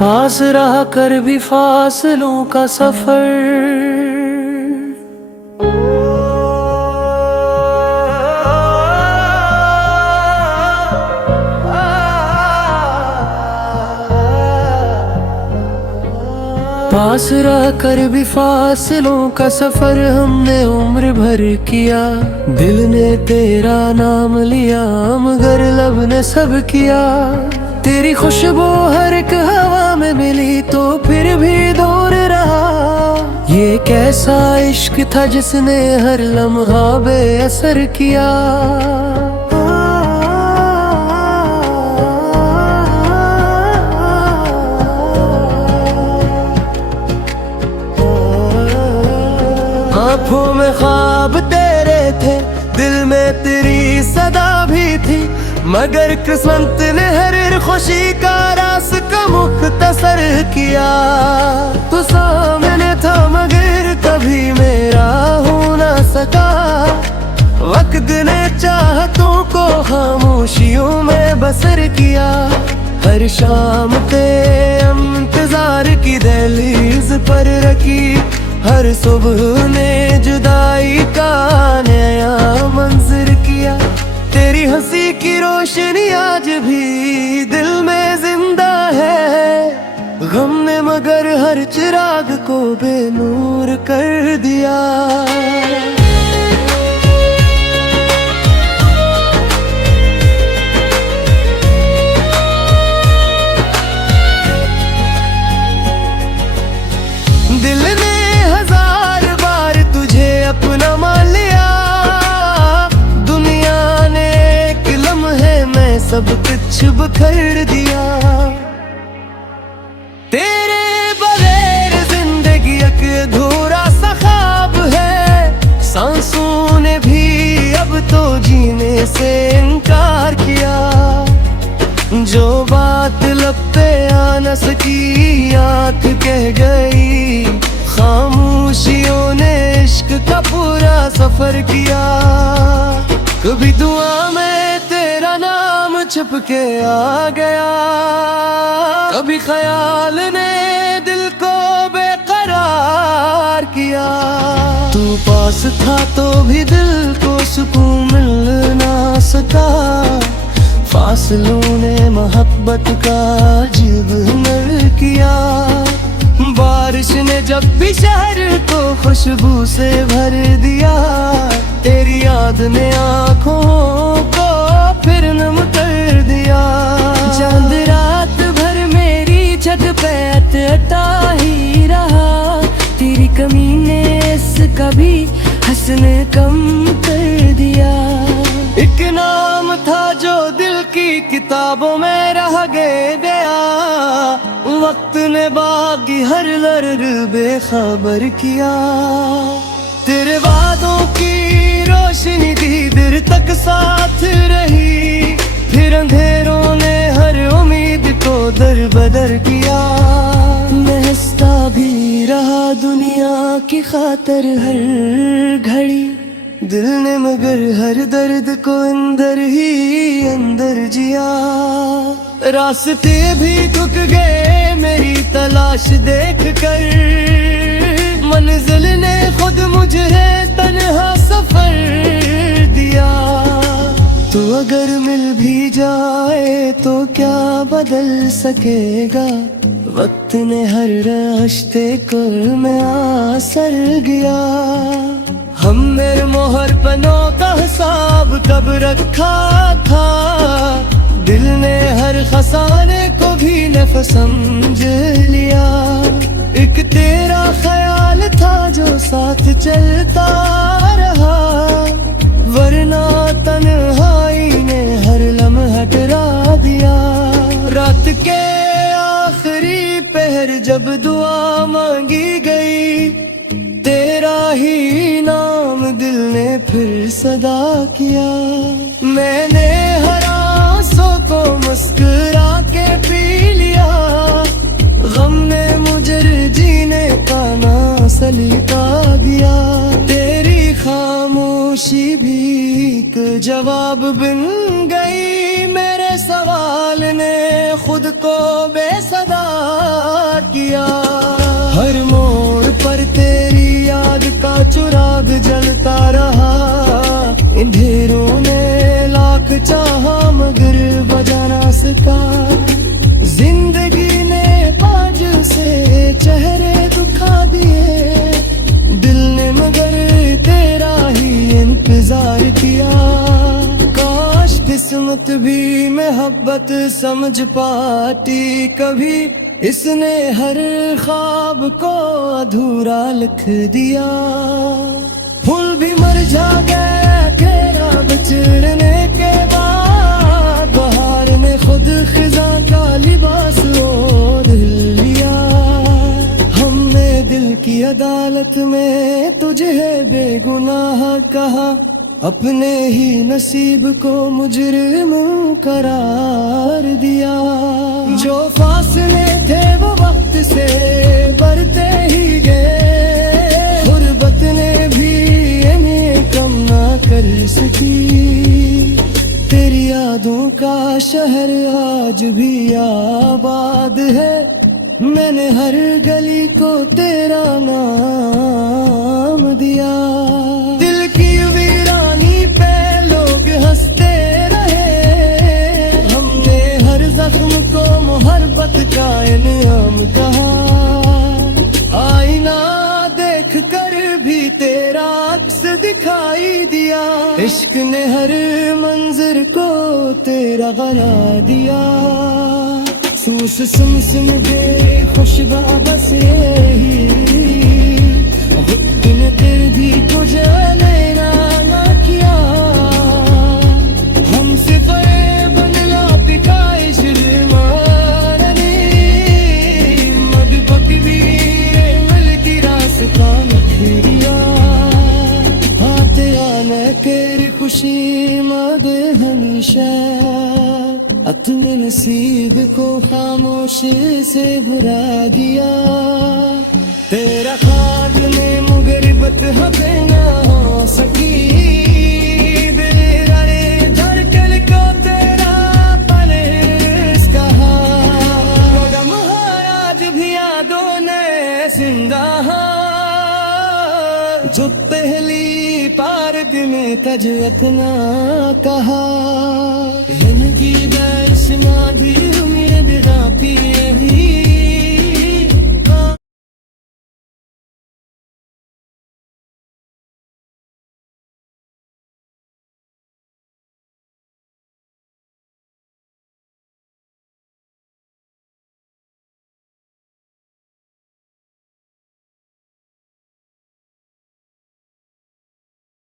पास रह कर भी फासलों का सफर। पास रह कर भी फासलों का सफर हमने उम्र भर किया। दिल ने तेरा नाम लिया मगर लब ने सब किया। तेरी खुशबू हर एक हवा में मिली तो फिर भी दूर रहा। ये कैसा इश्क था जिसने हर लम्हा बेअसर किया। आँखों में ख्वाब तेरे थे, दिल में तेरी सदा भी थी, मगर किस्मत ने हर खुशी का रास्ता मुख्तसर किया। तू सामने था मगर कभी मेरा हो ना सका। वक्त ने चाहतों को खामोशियों में बसर किया। हर शाम पे इंतजार की दहलीज पर रखी। हर सुबह ने जुदाई का नया मंजर किया। तेरी हंसी की रोशनी आज भी दिल में जिंदा है। गम ने मगर हर चिराग को बेनूर कर दिया। दिल ने हजार बार तुझे अपना मान लिया। दुनिया ने एक लम्हे में सब कुछ बिखर दिया। तेरे बगैर जिंदगी एक अधूरा सा ख्वाब है। सांसों ने भी अब तो जीने से इनकार किया। जो बात लब पे आ न सकी आँख कह गई। खामोशियों ने इश्क का पूरा सफर किया। कभी दुआ में तेरा नाम छुप के आ गया। कभी ख्याल ने दिल को बेकरार किया। तू पास था तो भी दिल को सुकून मिल ना सका। फासलों ने मोहब्बत का जीव नर किया। बारिश ने जब भी शहर को खुशबू से भर दिया। तेरी याद ने आँखों को फिर नम कर दिया। चांद रात भर मेरी छत पे अटता ही रहा। तेरी कमी ने इसका भी हंसने कम कर दिया। एक नाम था जो दिल की किताबों में रह गया। वक्त ने बाकी हर लर्ज बेखबर किया। तेरे वादों की रोशनी दी देर तक साथ रही। फिर अंधेरों ने हर उम्मीद को दर बदर किया। मैं हंसता भी रहा दुनिया की खातर हर घड़ी। दिल ने मगर हर दर्द को अंदर ही अंदर जिया। रास्ते भी थक गए मेरी तलाश देख कर। मंजिल ने खुद मुझे तन्हा सफर दिया। तू अगर मिल भी जाए तो क्या बदल सकेगा। वक्त ने हर रास्ते को में आसर गया। हमने मोहर पनों का हिसाब कब रखा था। दिल ने हर खसाने को भी नफ समझ लिया। एक तेरा ख्याल था जो साथ चलता रहा। वरना तन्हाई ने हर लम्हा डरा दिया। रात के आखिरी पहर जब दुआ मांगी गई। तेरा ही नाम दिल ने फिर सदा किया। मैंने हर आंसू को मुस्कुरा के पी लिया। गम ने मुझे जीने का ना सलीका दिया। तेरी खामोशी भी एक जवाब बन गई। मेरे सवाल ने खुद को बेसदा किया। हर मोड़ पर तेरी याद का चिराग जलता रहा। अंधेरों ने लाख चाहा मगर बजा ना सका। जिंदगी ने बाज से चेहरे दुखा दिए। दिल ने मगर तेरा ही इंतजार किया। काश किस्मत भी मोहब्बत समझ पाती कभी। इसने हर ख्वाब को अधूरा लिख दिया। फूल भी मर जाएगा तेरा बिछड़ने के बाद। बहार ने खुद खिजा का लिबास ओढ़ लिया। हमने दिल की अदालत में तुझे बेगुनाह कहा। अपने ही नसीब को मुजरिम करार दिया। जो फासले थे वो वक्त से बढ़ते ही गए। गुर्बत ने भी इन्हें कम ना कर सकी। तेरी यादों का शहर आज भी आबाद है। मैंने हर गली को तेरा नाम दिया। दिल की वीरानी पे लोग हंसते रहे। हमने हर जख्म को मोहब्बत का इनाम कहा। आईना देख कर भी तेरा अक्स दिखाई दिया। इश्क ने हर मंजर को तेरा गला दिया। सूस सुन सुन दे खुशबा से ही। दिन तेरे भी तुझे लेना ना किया। हमसे बदला पिकाई शर्मानी। मधुपति भी मिल की रास्ता नखरिया। आते आने तेरी खुशी मदे हमेशा। अपने नसीब को खामोशी से भुला दिया। तेरा ख्वाब ने मुगरिबत हमें ना हो सकी। दिल धड़कन को तेरा परेश कहा। कदम आज भी यादों ने जिंदा। जो पहली पार्क में तजवत ना कहा। की बैस ना भी उम्मीद ना पिए ही।